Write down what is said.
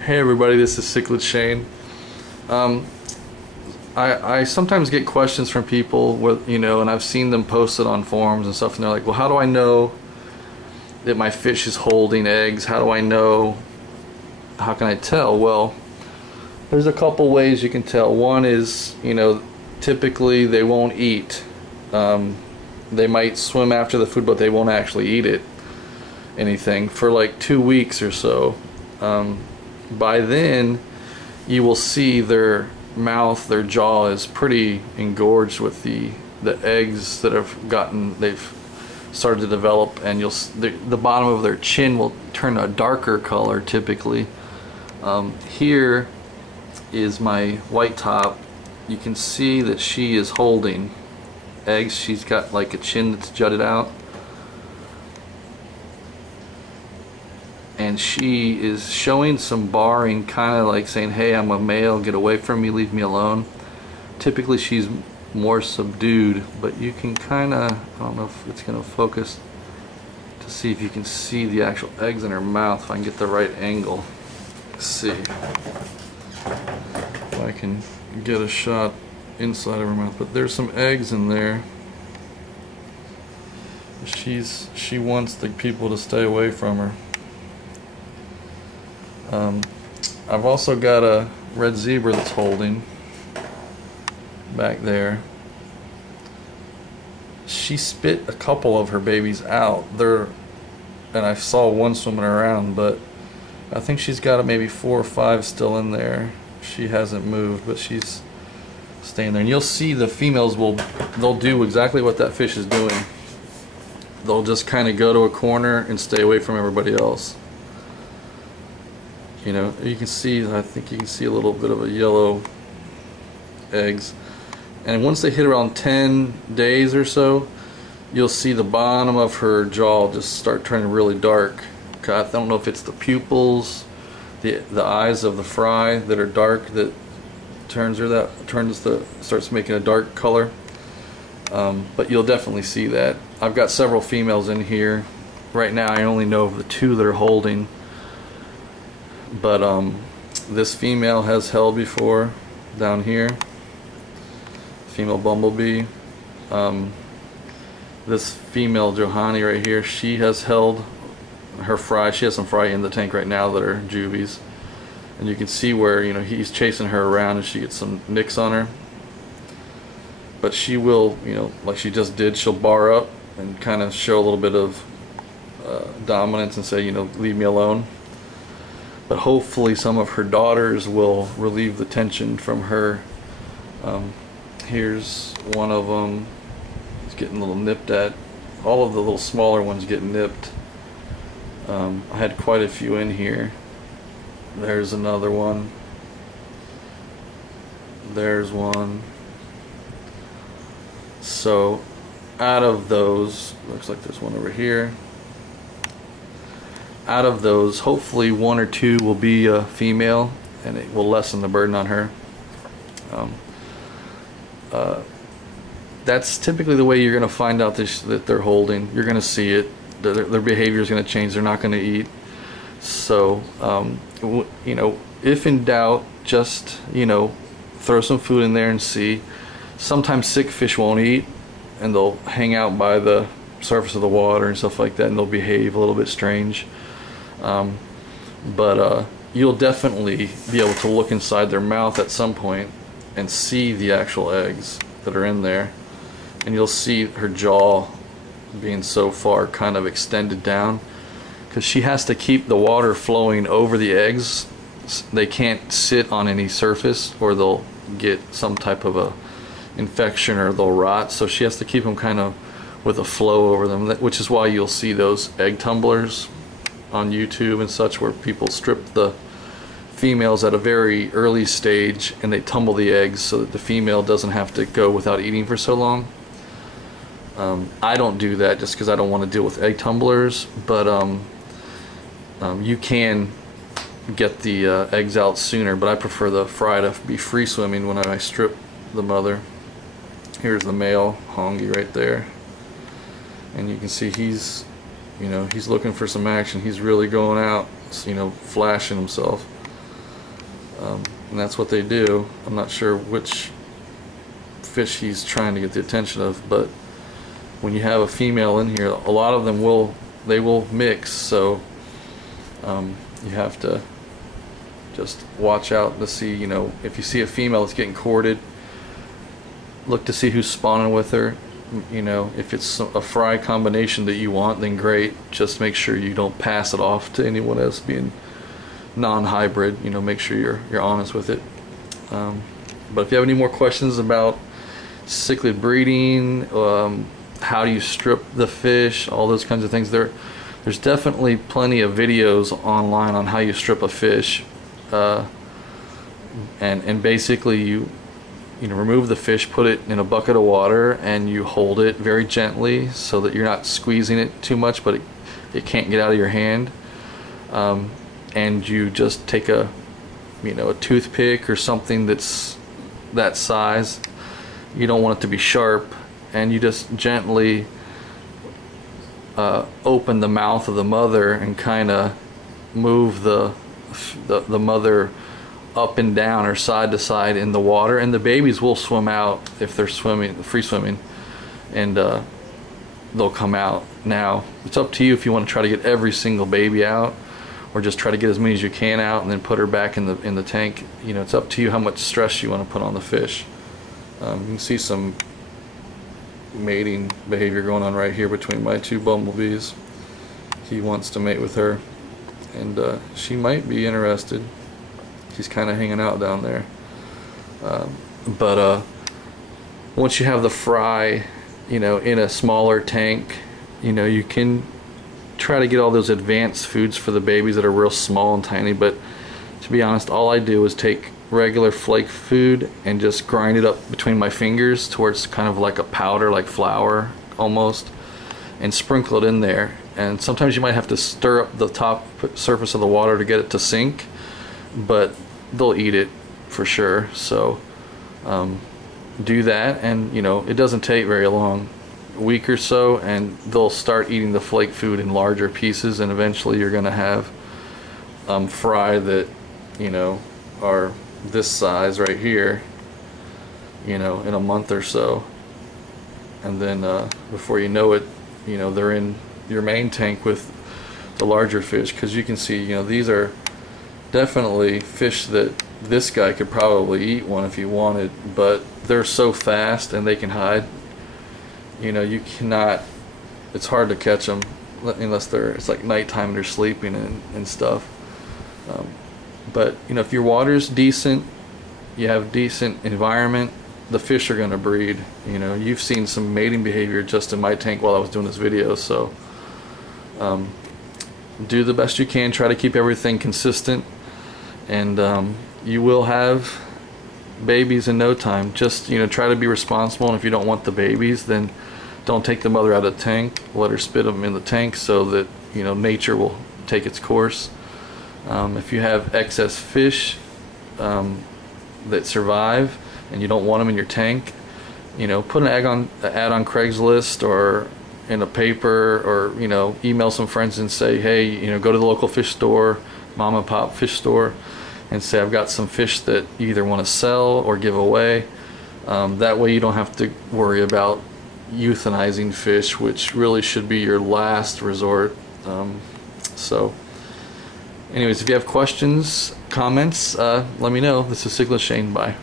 Hey everybody, this is Cichlid Shane. I sometimes get questions from people with, and I've seen them posted on forums and stuff, and they're like, well, how do I know that my fish is holding eggs? How do I know? How can I tell? Well, there's a couple ways you can tell. One is, typically they won't eat. They might swim after the food, but they won't actually eat anything for like 2 weeks or so. By then you will see their mouth, their jaw is pretty engorged with the eggs that they've started to develop, and the bottom of their chin will turn a darker color typically. Here is my white top. You can see that she is holding eggs. She's got like a chin that's jutted out, and she is showing some barring, kind of like saying, hey, I'm a male, get away from me, leave me alone. Typically she's more subdued, but you can kind of, I don't know if it's going to focus to see if you can see the actual eggs in her mouth, if I can get the right angle. Let's see if I can get a shot inside of her mouth, but there's some eggs in there. She wants the people to stay away from her. I've also got a red zebra that's holding back there. She spit a couple of her babies out there, and I saw one swimming around, but I think she's got maybe 4 or 5 still in there. She hasn't moved, but she's staying there. And you'll see the females they'll do exactly what that fish is doing. They'll just kind of go to a corner and stay away from everybody else. You can see, I think you can see a little bit of a yellow eggs. And once they hit around 10 days or so, you'll see the bottom of her jaw just start turning really dark. I don't know if it's the pupils, the eyes of the fry that are dark, that starts making a dark color. But you'll definitely see that. I've got several females in here. Right now I only know of the 2 that are holding. But this female has held before down here, female bumblebee. This female Johanni right here, she has held her fry. She has some fry in the tank right now that are juvies, and you can see where he's chasing her around and she gets some nicks on her. But she will, like she just did, she'll bar up and kind of show a little bit of dominance and say, leave me alone. But hopefully some of her daughters will relieve the tension from her. Here's one of them. He's getting a little nipped at. All of the little smaller ones get nipped. I had quite a few in here. There's another one. There's one. So out of those, looks like there's one over here. Out of those, hopefully 1 or 2 will be a female, and it will lessen the burden on her. That's typically the way you're going to find out that they're holding. You're going to see it. Their behavior is going to change. They're not going to eat. So, if in doubt, just throw some food in there and see. Sometimes sick fish won't eat, and they'll hang out by the surface of the water and stuff like that, and they'll behave a little bit strange. But you'll definitely be able to look inside their mouth at some point and see the actual eggs that are in there, and you'll see her jaw being so far kind of extended down, because she has to keep the water flowing over the eggs. They can't sit on any surface or they'll get some type of a infection or they'll rot, so she has to keep them kind of with a flow over them, which is why you'll see those egg tumblers on YouTube and such, where people strip the females at a very early stage and they tumble the eggs so that the female doesn't have to go without eating for so long. I don't do that just because I don't want to deal with egg tumblers, but you can get the eggs out sooner, but I prefer the fry to be free swimming when I strip the mother. Here's the male Hongi right there, and you can see he's looking for some action. He's really going out, flashing himself. and that's what they do. I'm not sure which fish he's trying to get the attention of, but when you have a female in here, a lot of them will mix, so you have to just watch out to see, you know, if you see a female that's getting courted, look to see who's spawning with her. You know, if it's a fry combination that you want, then great. Just make sure you don't pass it off to anyone else being non-hybrid. You know, make sure you're honest with it. But if you have any more questions about cichlid breeding, how do you strip the fish, all those kinds of things, there's definitely plenty of videos online on how you strip a fish, and basically you know, remove the fish, put it in a bucket of water, and you hold it very gently so that you're not squeezing it too much, but it can't get out of your hand. And you just take a toothpick or something that's that size. You don't want it to be sharp, and you just gently open the mouth of the mother and kind of move the mother up and down or side to side in the water, and the babies will swim out if they're free swimming, and they'll come out. Now it's up to you if you want to try to get every single baby out, or just try to get as many as you can out and then put her back in the tank. You know, it's up to you how much stress you want to put on the fish. You can see some mating behavior going on right here between my two bumblebees. He wants to mate with her, and she might be interested. He's kind of hanging out down there. But once you have the fry, you know, in a smaller tank, you know, you can try to get all those advanced foods for the babies that are real small and tiny. But to be honest, all I do is take regular flake food and just grind it up between my fingers to where it's kind of like a powder, like flour almost, and sprinkle it in there. And sometimes you might have to stir up the top surface of the water to get it to sink, but they'll eat it for sure. So do that, and you know, it doesn't take very long, a week or so, and they'll start eating the flake food in larger pieces, and eventually you're gonna have fry that, you know, are this size right here, you know, in a month or so. And then before you know it, you know, they're in your main tank with the larger fish, because you can see, you know, these are definitely fish that this guy could probably eat one if he wanted, but they're so fast and they can hide. You know, you cannot, it's hard to catch them unless it's like nighttime and they're sleeping and stuff. But you know, if your water's decent, you have decent environment, the fish are going to breed. You know, you've seen some mating behavior just in my tank while I was doing this video. So do the best you can, try to keep everything consistent, and you will have babies in no time. Just, you know, try to be responsible, and if you don't want the babies, then don't take the mother out of the tank. Let her spit them in the tank so that, you know, nature will take its course. If you have excess fish that survive and you don't want them in your tank, you know, put an ad on Craigslist or in a paper, or, you know, email some friends and say, hey, you know, go to the local fish store, mom and pop fish store, and say, I've got some fish that you either want to sell or give away. That way you don't have to worry about euthanizing fish, which really should be your last resort. So anyways, if you have questions, comments, let me know. This is Cichlid Shane. Bye.